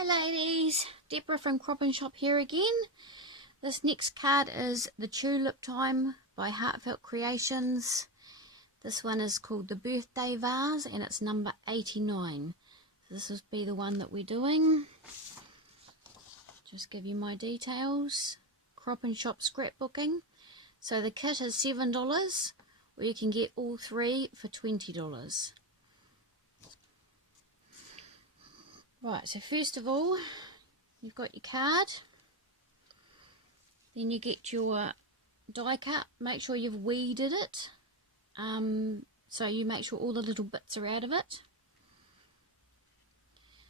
Hi ladies, Deborah from Crop and Shop here again. This next card is the Tulip Time by Heartfelt Creations. This one is called the Birthday Vase and it's number 89. So this will be the one that we're doing. Just give you my details. Crop and Shop scrapbooking. So the kit is $7 or you can get all three for $20. Right, so first of all, you've got your card, then you get your die cut. Make sure you've weeded it, so you make sure all the little bits are out of it.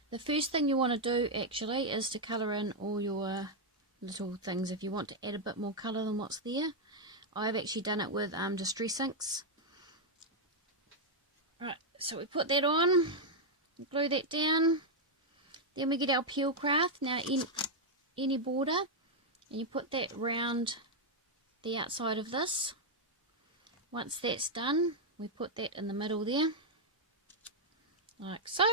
The first thing you want to do actually is to colour in all your little things if you want to add a bit more colour than what's there. I've actually done it with distress inks. Right, so we put that on, glue that down. Then we get our peel craft. Now in any border, and you put that round the outside of this. Once that's done, we put that in the middle there, like so.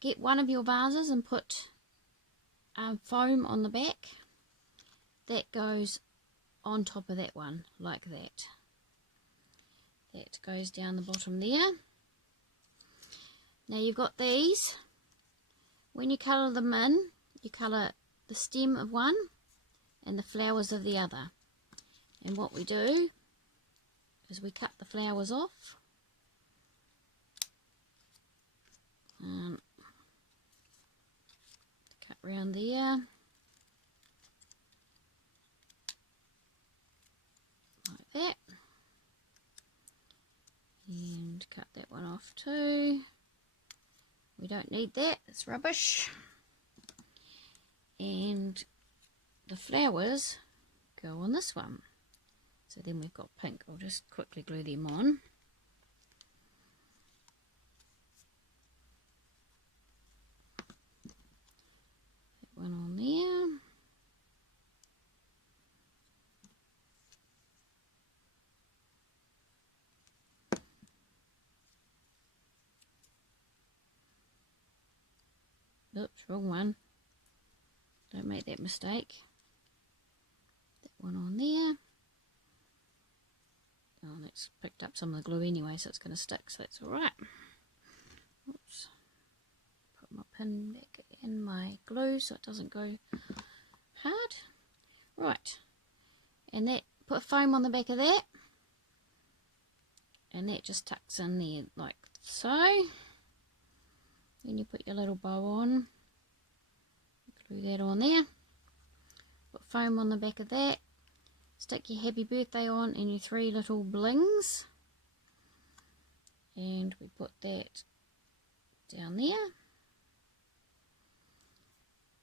Get one of your vases and put foam on the back. That goes on top of that one, like that. That goes down the bottom there. Now you've got these. When you colour them in, you colour the stem of one and the flowers of the other. And what we do is we cut the flowers off. Cut round there. Like that. And cut that one off too. We don't need that, it's rubbish. And the flowers go on this one. So then we've got pink. I'll just quickly glue them on. That one on there. Oops, wrong one. Don't make that mistake. That one on there. Oh, that's picked up some of the glue anyway, so it's going to stick, so that's alright. Oops. Put my pin back in my glue so it doesn't go hard. Right. And that, put foam on the back of that. And that just tucks in there like so. Then you put your little bow on, glue that on there, put foam on the back of that, stick your happy birthday on and your three little blings, and we put that down there.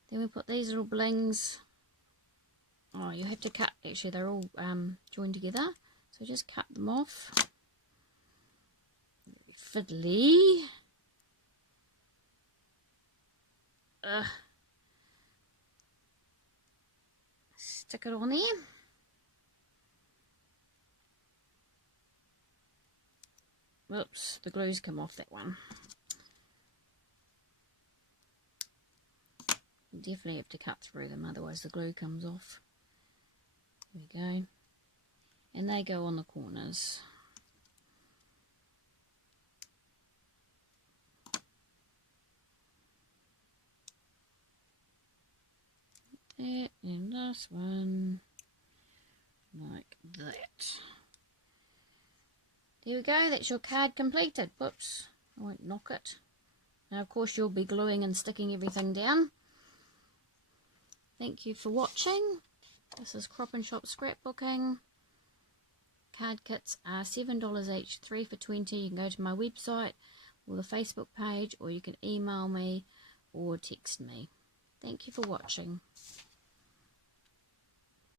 Then we put these little blings, oh you have to cut, actually they're all joined together, so just cut them off. Very fiddly. Stick it on there. Whoops, the glue's come off that one. You definitely have to cut through them, otherwise the glue comes off. There we go. And they go on the corners. That and this one like that. There we go, that's your card completed. Whoops, I won't knock it. Now of course you'll be gluing and sticking everything down. Thank you for watching. This is Crop and Shop scrapbooking. Card kits are $7 each, 3 for $20. You can go to my website or the Facebook page, or you can email me or text me. Thank you for watching.